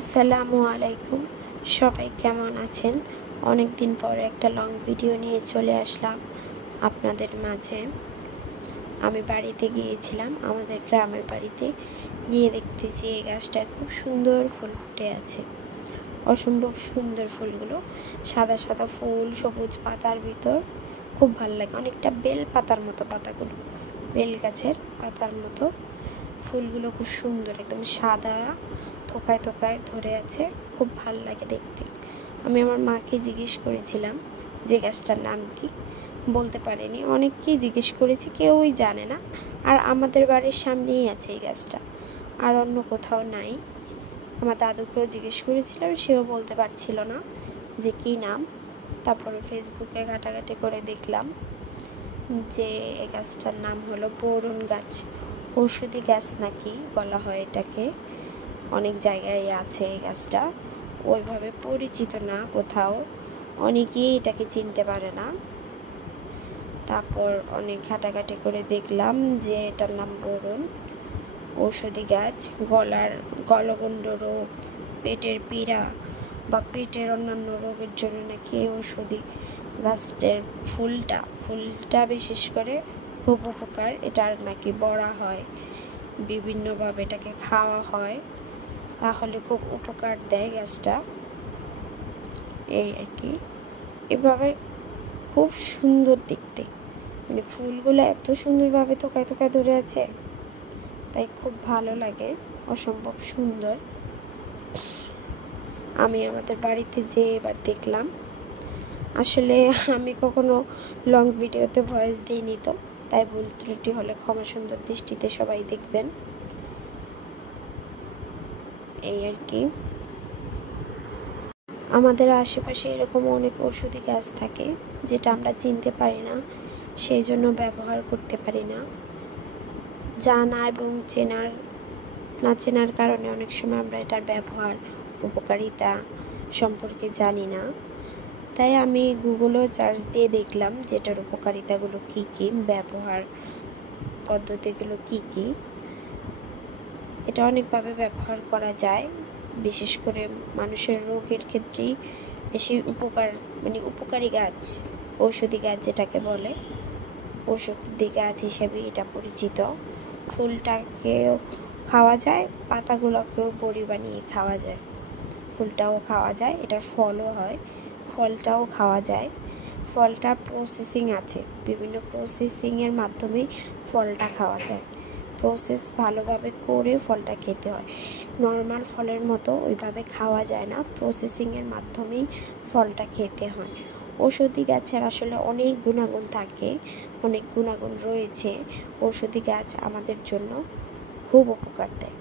আসসালামু আলাইকুম। সবাই কেমন আছেন? অনেক দিন পরে একটা লং ভিডিও নিয়ে চলে আসলাম আপনাদের মাঝে। আমি বাড়িতে গিয়েছিলাম, আমাদের গ্রামের বাড়িতে গিয়ে দেখতেছি এই গাছটায় খুব সুন্দর ফুল ফুটে আছে। অসম্ভব সুন্দর ফুলগুলো, সাদা সাদা ফুল, সবুজ পাতার ভিতর, খুব ভালো লাগে। অনেকটা বেল পাতার মতো পাতাগুলো, বেল গাছের পাতার মতো। ফুলগুলো খুব সুন্দর, একদম সাদা, থোকায় থোকায় ধরে আছে, খুব ভাল লাগে দেখতে। আমি আমার মাকে জিজ্ঞেস করেছিলাম যে গাছটার নাম কি, বলতে পারেনি। অনেককেই জিজ্ঞেস করেছি, কেউই জানে না। আর আমাদের বাড়ির সামনেই আছে এই গাছটা, আর অন্য কোথাও নাই। আমার দাদুকেও জিজ্ঞেস করেছিলাম, সেও বলতে পারছিল না যে কী নাম। তারপরে ফেসবুকে ঘাটাঘাটি করে দেখলাম যে এই গাছটার নাম হলো বোরন গাছ। ঔষধি গাছ নাকি বলা হয় এটাকে, অনেক জায়গায় আছে এই গাছটা, ওইভাবে পরিচিত না কোথাও, অনেকেই এটাকে চিনতে পারে না। তারপর অনেক ঘাটাঘাটি করে দেখলাম যে এটার নাম বোরন, ঔষধি গাছ। গলগণ্ড রোগ, পেটের পীড়া বা পেটের অন্যান্য রোগের জন্য নাকি ঔষধি গাছটার ফুলটা বিশেষ করে খুব উপকার। এটার নাকি বড়া হয়, বিভিন্নভাবে এটাকে খাওয়া হয়, তাহলে খুব উপকার দেয় গাছটা, এই আর কি। এভাবে খুব সুন্দর দেখতে, মানে ফুলগুলো এত সুন্দরভাবে থোকায় থোকায় ধরে আছে, তাই খুব ভালো লাগে, অসম্ভব সুন্দর। আমি আমাদের বাড়িতে যেয়ে এবার দেখলাম। আসলে আমি কখনো লং ভিডিওতে ভয়েস দিইনি, তো তাই ভুল ত্রুটি হলে ক্ষমা সুন্দর দৃষ্টিতে সবাই দেখবেন, এই আর কি। আমাদের আশেপাশে এরকম অনেক ওষুধি গাছ থাকে যেটা আমরা চিনতে পারি না, সেই জন্য ব্যবহার করতে পারি না। জানা এবং না চেনার কারণে অনেক সময় আমরা এটার ব্যবহার, উপকারিতা সম্পর্কে জানি না। তাই আমি গুগলেও সার্চ দিয়ে দেখলাম যে এটার উপকারিতাগুলো কী কী, ব্যবহার পদ্ধতিগুলো কী কী। এটা অনেকভাবে ব্যবহার করা যায়, বিশেষ করে মানুষের রোগের ক্ষেত্রেই বেশি উপকারী গাছ, ঔষধি গাছ যেটাকে বলে, ঔষধি গাছ হিসেবে এটা পরিচিত। ফুলটাকেও খাওয়া যায়, পাতাগুলোকেও বড়ি বানিয়ে খাওয়া যায়, ফুলটাও খাওয়া যায়, এটার ফলও হয়, ফলটাও খাওয়া যায়। ফলটা প্রসেসিং আছে, বিভিন্ন প্রসেসিংয়ের মাধ্যমে ফলটা খাওয়া যায়। প্রসেস ভালোভাবে করে ফলটা খেতে হয়, নর্মাল ফলের মতো ওইভাবে খাওয়া যায় না, প্রসেসিংয়ের মাধ্যমেই ফলটা খেতে হয়। ঔষধি গাছের আসলে অনেক গুণাগুণ থাকে, অনেক গুণাগুণ রয়েছে। ঔষধি গাছ আমাদের জন্য খুব উপকার দেয়।